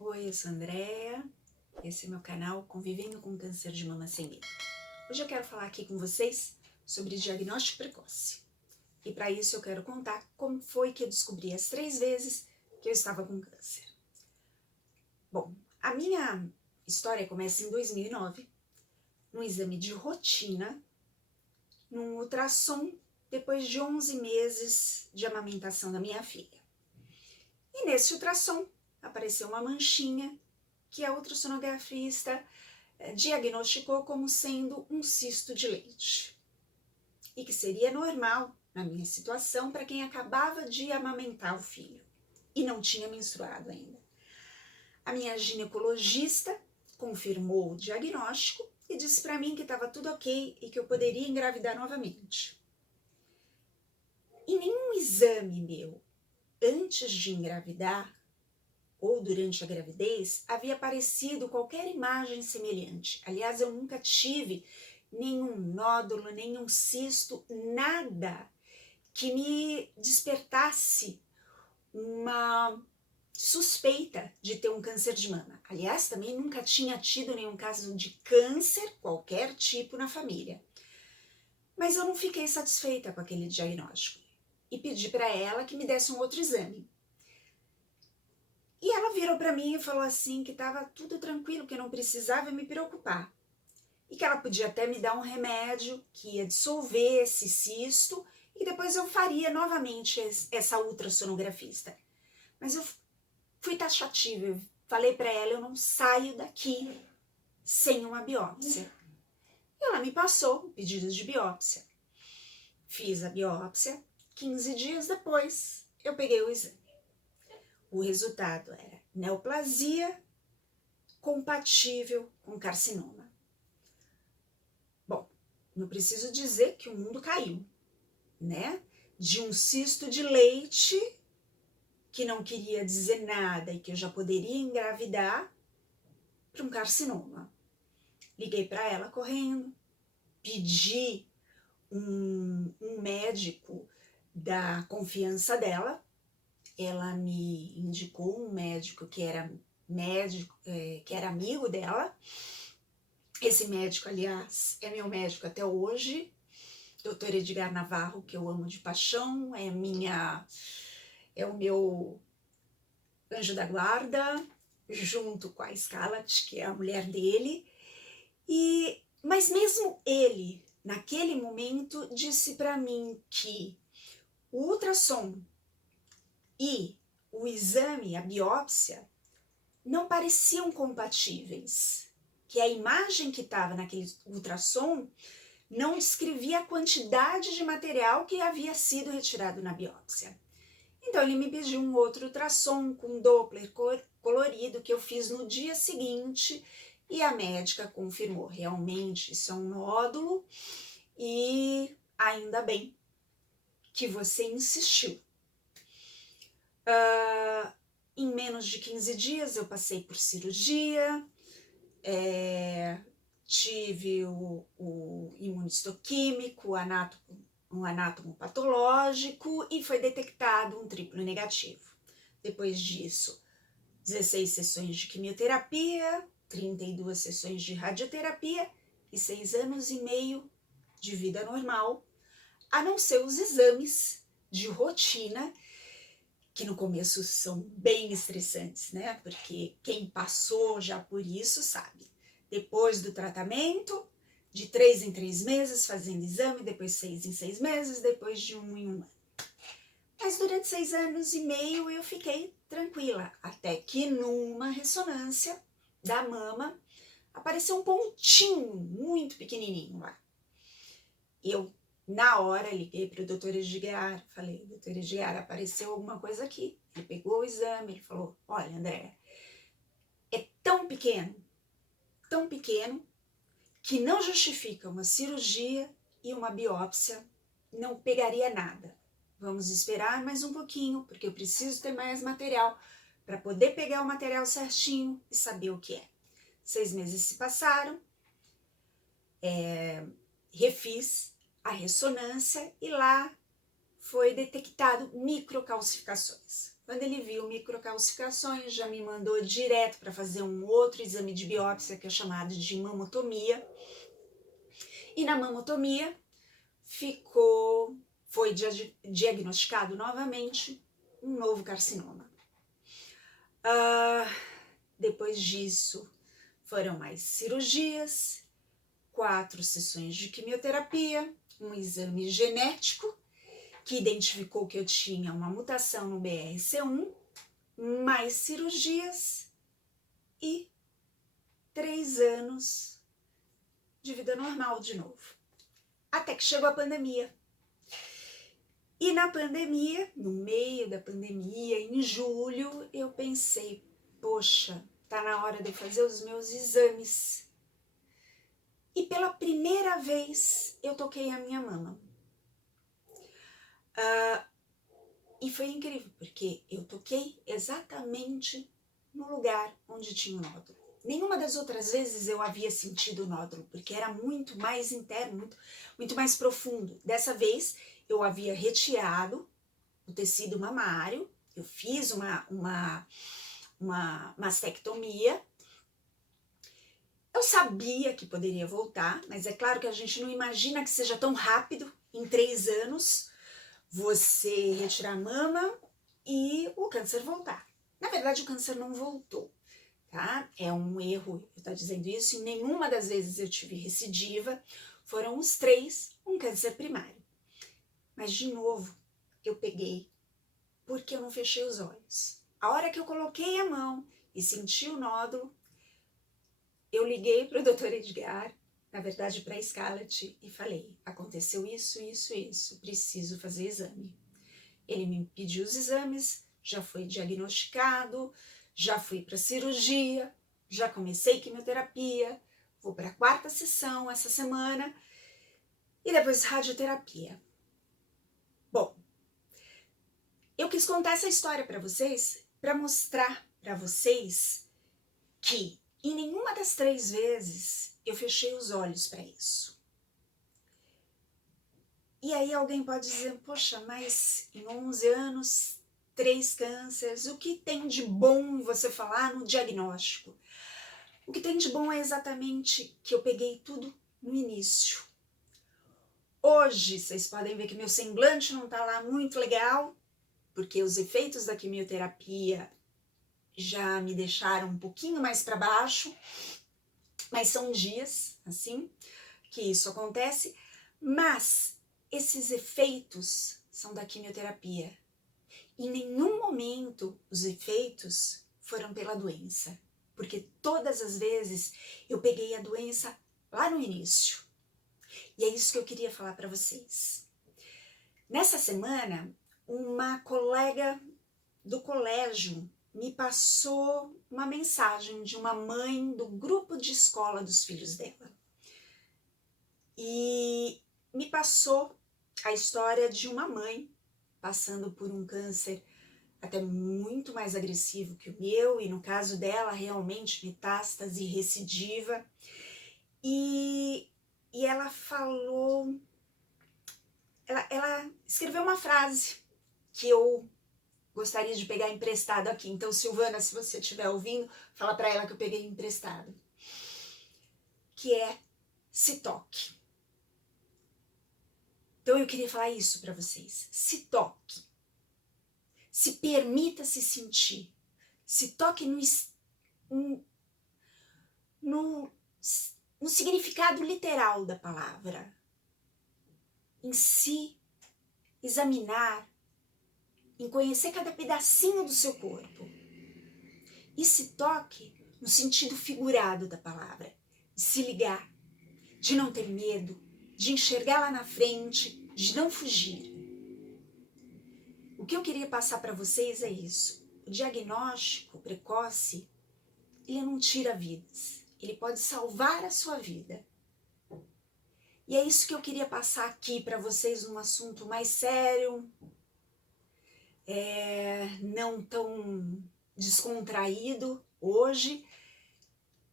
Oi, eu sou a Andrea, esse é meu canal Convivendo com Câncer de Mama Sem Medo. Hoje eu quero falar aqui com vocês sobre diagnóstico precoce. E para isso eu quero contar como foi que eu descobri as 3 vezes que eu estava com câncer. Bom, a minha história começa em 2009, num exame de rotina, num ultrassom, depois de 11 meses de amamentação da minha filha. E nesse ultrassom apareceu uma manchinha que a ultrassonografista diagnosticou como sendo um cisto de leite e que seria normal na minha situação para quem acabava de amamentar o filho e não tinha menstruado ainda. A minha ginecologista confirmou o diagnóstico e disse para mim que estava tudo ok e que eu poderia engravidar novamente. Em nenhum exame meu antes de engravidar ou durante a gravidez, havia aparecido qualquer imagem semelhante. Aliás, eu nunca tive nenhum nódulo, nenhum cisto, nada que me despertasse uma suspeita de ter um câncer de mama. Aliás, também nunca tinha tido nenhum caso de câncer, qualquer tipo, na família. Mas eu não fiquei satisfeita com aquele diagnóstico e pedi para ela que me desse um outro exame. E ela virou para mim e falou assim que estava tudo tranquilo, que eu não precisava me preocupar. E que ela podia até me dar um remédio que ia dissolver esse cisto e depois eu faria novamente essa ultrassonografista. Mas eu fui taxativa, eu falei para ela, eu não saio daqui sem uma biópsia. E ela me passou o pedido de biópsia. Fiz a biópsia, 15 dias depois eu peguei o exame. O resultado era neoplasia compatível com carcinoma. Bom, não preciso dizer que o mundo caiu, né? De um cisto de leite que não queria dizer nada e que eu já poderia engravidar para um carcinoma. Liguei para ela correndo, pedi um médico da confiança dela. Ela me indicou um médico que era amigo dela. Esse médico, aliás, é meu médico até hoje, Dr. Edgar Navarro, que eu amo de paixão, é o meu anjo da guarda, junto com a Scarlett, que é a mulher dele. Mas mesmo ele, naquele momento, disse para mim que o ultrassom e o exame, a biópsia, não pareciam compatíveis, que a imagem que estava naquele ultrassom não descrevia a quantidade de material que havia sido retirado na biópsia. Então ele me pediu um outro ultrassom com Doppler colorido que eu fiz no dia seguinte e a médica confirmou, realmente isso é um nódulo e ainda bem que você insistiu. Em menos de 15 dias eu passei por cirurgia, tive o imunistoquímico, um anátomo patológico e foi detectado um triplo negativo. Depois disso, 16 sessões de quimioterapia, 32 sessões de radioterapia e 6 anos e meio de vida normal, a não ser os exames de rotina, que no começo são bem estressantes, né? Porque quem passou já por isso sabe. Depois do tratamento, de 3 em 3 meses fazendo exame, depois 6 em 6 meses, depois de 1 em 1 ano. Mas durante 6 anos e meio eu fiquei tranquila, até que numa ressonância da mama apareceu um pontinho muito pequenininho lá. Eu, na hora, liguei para o doutor Edgar, falei, doutor Edgar, apareceu alguma coisa aqui. Ele pegou o exame, ele falou, olha, Andréa, é tão pequeno, que não justifica uma cirurgia e uma biópsia, não pegaria nada. Vamos esperar mais um pouquinho, porque eu preciso ter mais material para poder pegar o material certinho e saber o que é. 6 meses se passaram, refiz a ressonância e lá foi detectado microcalcificações. Quando ele viu microcalcificações, já me mandou direto para fazer um outro exame de biópsia, que é chamado de mamotomia. E na mamotomia foi diagnosticado novamente um novo carcinoma. Depois disso, foram mais cirurgias, 4 sessões de quimioterapia, um exame genético que identificou que eu tinha uma mutação no BRCA1, mais cirurgias e 3 anos de vida normal de novo. Até que chegou a pandemia. E na pandemia, no meio da pandemia, em julho, eu pensei, poxa, tá na hora de eu fazer os meus exames. E pela primeira vez eu toquei a minha mama. E foi incrível, porque eu toquei exatamente no lugar onde tinha o nódulo. Nenhuma das outras vezes eu havia sentido o nódulo, porque era muito mais interno, muito mais profundo. Dessa vez eu havia retirado o tecido mamário, eu fiz uma mastectomia. Eu sabia que poderia voltar, mas é claro que a gente não imagina que seja tão rápido, em 3 anos, você retirar a mama e o câncer voltar. Na verdade, o câncer não voltou, tá? É um erro eu estar dizendo isso, e nenhuma das vezes eu tive recidiva, foram os 3 um câncer primário. Mas, de novo, eu peguei porque eu não fechei os olhos. A hora que eu coloquei a mão e senti o nódulo, eu liguei para o Dr. Edgar, na verdade para a Scarlett, e falei, aconteceu isso, preciso fazer exame. Ele me pediu os exames, já foi diagnosticado, já fui para cirurgia, já comecei quimioterapia, vou para a 4ª sessão essa semana, e depois radioterapia. Bom, eu quis contar essa história para vocês, para mostrar para vocês que em nenhuma das 3 vezes eu fechei os olhos para isso. E aí alguém pode dizer, poxa, mas em 11 anos, 3 cânceres, o que tem de bom em você falar no diagnóstico? O que tem de bom é exatamente que eu peguei tudo no início. Hoje, vocês podem ver que meu semblante não tá lá muito legal, porque os efeitos da quimioterapia já me deixaram um pouquinho mais para baixo, mas são dias, assim, que isso acontece, mas esses efeitos são da quimioterapia. Em nenhum momento os efeitos foram pela doença, porque todas as vezes eu peguei a doença lá no início. E é isso que eu queria falar para vocês. Nessa semana, uma colega do colégio me passou uma mensagem de uma mãe do grupo de escola dos filhos dela. E me passou a história de uma mãe passando por um câncer até muito mais agressivo que o meu, e no caso dela, realmente metástase recidiva. E ela falou, ela escreveu uma frase que eu gostaria de pegar emprestado aqui. Então, Silvana, se você estiver ouvindo, fala para ela que eu peguei emprestado. Que é, se toque. Então, eu queria falar isso para vocês. Se toque. Se permita se sentir. Se toque no significado literal da palavra. Em si, examinar, em conhecer cada pedacinho do seu corpo. E se toque no sentido figurado da palavra, de se ligar, de não ter medo, de enxergar lá na frente, de não fugir. O que eu queria passar para vocês é isso. O diagnóstico precoce, ele não tira vidas, ele pode salvar a sua vida. E é isso que eu queria passar aqui para vocês, num assunto mais sério, não tão descontraído hoje,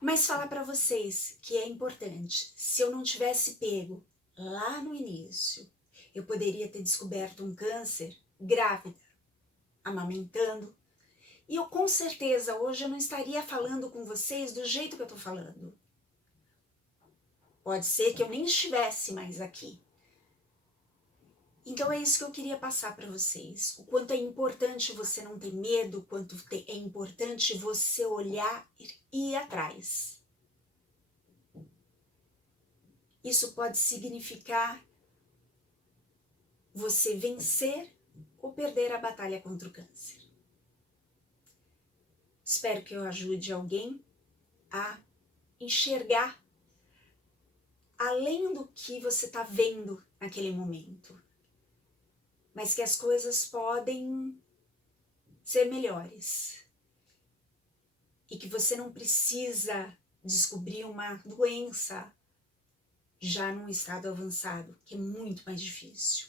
mas falar para vocês que é importante. Se eu não tivesse pego lá no início, eu poderia ter descoberto um câncer grávida. amamentando. E eu com certeza hoje eu não estaria falando com vocês do jeito que eu tô falando. Pode ser que eu nem estivesse mais aqui. Então é isso que eu queria passar para vocês. O quanto é importante você não ter medo, o quanto é importante você olhar e ir atrás. Isso pode significar você vencer ou perder a batalha contra o câncer. Espero que eu ajude alguém a enxergar além do que você está vendo naquele momento, mas que as coisas podem ser melhores e que você não precisa descobrir uma doença já num estado avançado, que é muito mais difícil.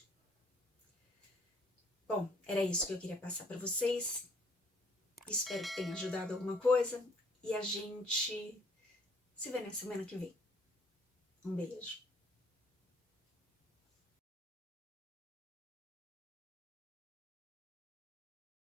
Bom, era isso que eu queria passar para vocês. Espero que tenha ajudado alguma coisa e a gente se vê na semana que vem. Um beijo.